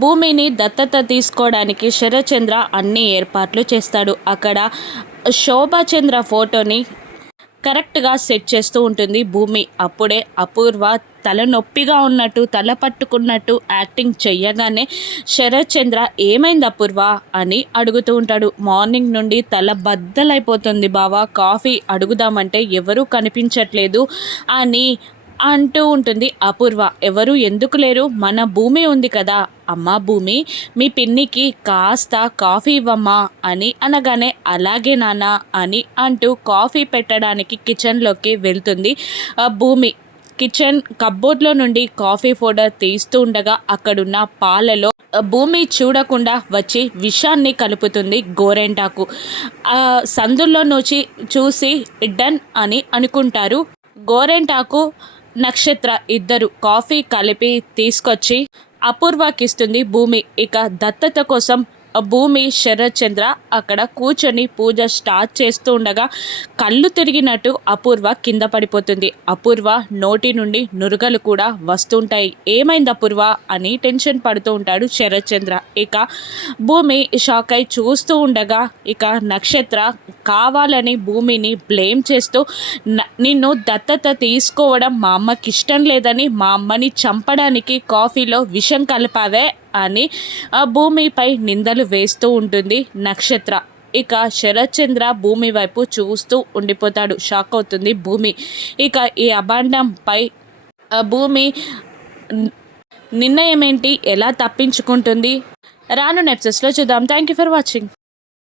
భూమిని దత్తత తీసుకోవడానికి శరత్చంద్ర అన్ని ఏర్పాట్లు చేస్తాడు. అక్కడ శోభాచంద్ర ఫోటోని కరెక్ట్గా సెట్ చేస్తూ ఉంటుంది భూమి. అప్పుడే అపూర్వ తలనొప్పిగా ఉన్నట్టు తల పట్టుకున్నట్టు యాక్టింగ్ చెయ్యగానే శరత్చంద్ర ఏమైంది అపూర్వ అని అడుగుతూ ఉంటాడు. మార్నింగ్ నుండి తల బద్దలైపోతుంది బావా, కాఫీ అడుగుదామంటే ఎవరూ కనిపించట్లేదు అని అంటూ ఉంటుంది అపూర్వ. ఎవరు ఎందుకు లేరు, మన భూమి ఉంది కదా. అమ్మా భూమి, మీ పిన్నికి కాస్త కాఫీ ఇవ్వమ్మా అని అనగానే అలాగే నాన్న అని అంటూ కాఫీ పెట్టడానికి కిచెన్లోకి వెళ్తుంది భూమి. కిచెన్ కబ్బోర్డ్లో నుండి కాఫీ పౌడర్ తీస్తూ ఉండగా అక్కడున్న పాలలో భూమి చూడకుండా వచ్చి విషాన్ని కలుపుతుంది గోరెంటాకు. సందుల్లో నుంచి చూసి డన్ అని అనుకుంటారు. గోరెంటాకు నక్షత్ర ఇద్దరు కాఫీ కలిపి తీసుకొచ్చి అపూర్వకిస్తుంది భూమి. ఇక దత్తత కోసం భూమి శరత్చంద్ర అక్కడ కూర్చొని పూజ స్టార్ట్ చేస్తూ ఉండగా కళ్ళు తిరిగినట్టు అపూర్వ కింద పడిపోతుంది. అపూర్వ నోటి నుండి నురుగలు కూడా వస్తుంటాయి. ఏమైంది అపూర్వ అని టెన్షన్ పడుతూ ఉంటాడు శరత్చంద్ర. ఇక భూమి షాక్ అయి చూస్తూ ఉండగా ఇక నక్షత్ర కావాలని భూమిని బ్లేమ్ చేస్తూ నిన్ను దత్తత తీసుకోవడం మా అమ్మకి ఇష్టం లేదని మా అమ్మని చంపడానికి కాఫీలో విషం కలిపావే అని భూమిపై నిందలు వేస్తూ ఉంటుంది నక్షత్ర. ఇక శరత్చంద్ర భూమి వైపు చూస్తూ ఉండిపోతాడు. షాక్ అవుతుంది భూమి. ఇక ఈ అభాండంపై భూమి నిర్ణయం ఏంటి, ఎలా తప్పించుకుంటుంది రాను ఎపిసోడ్స్లో చూద్దాం. Thank you for watching.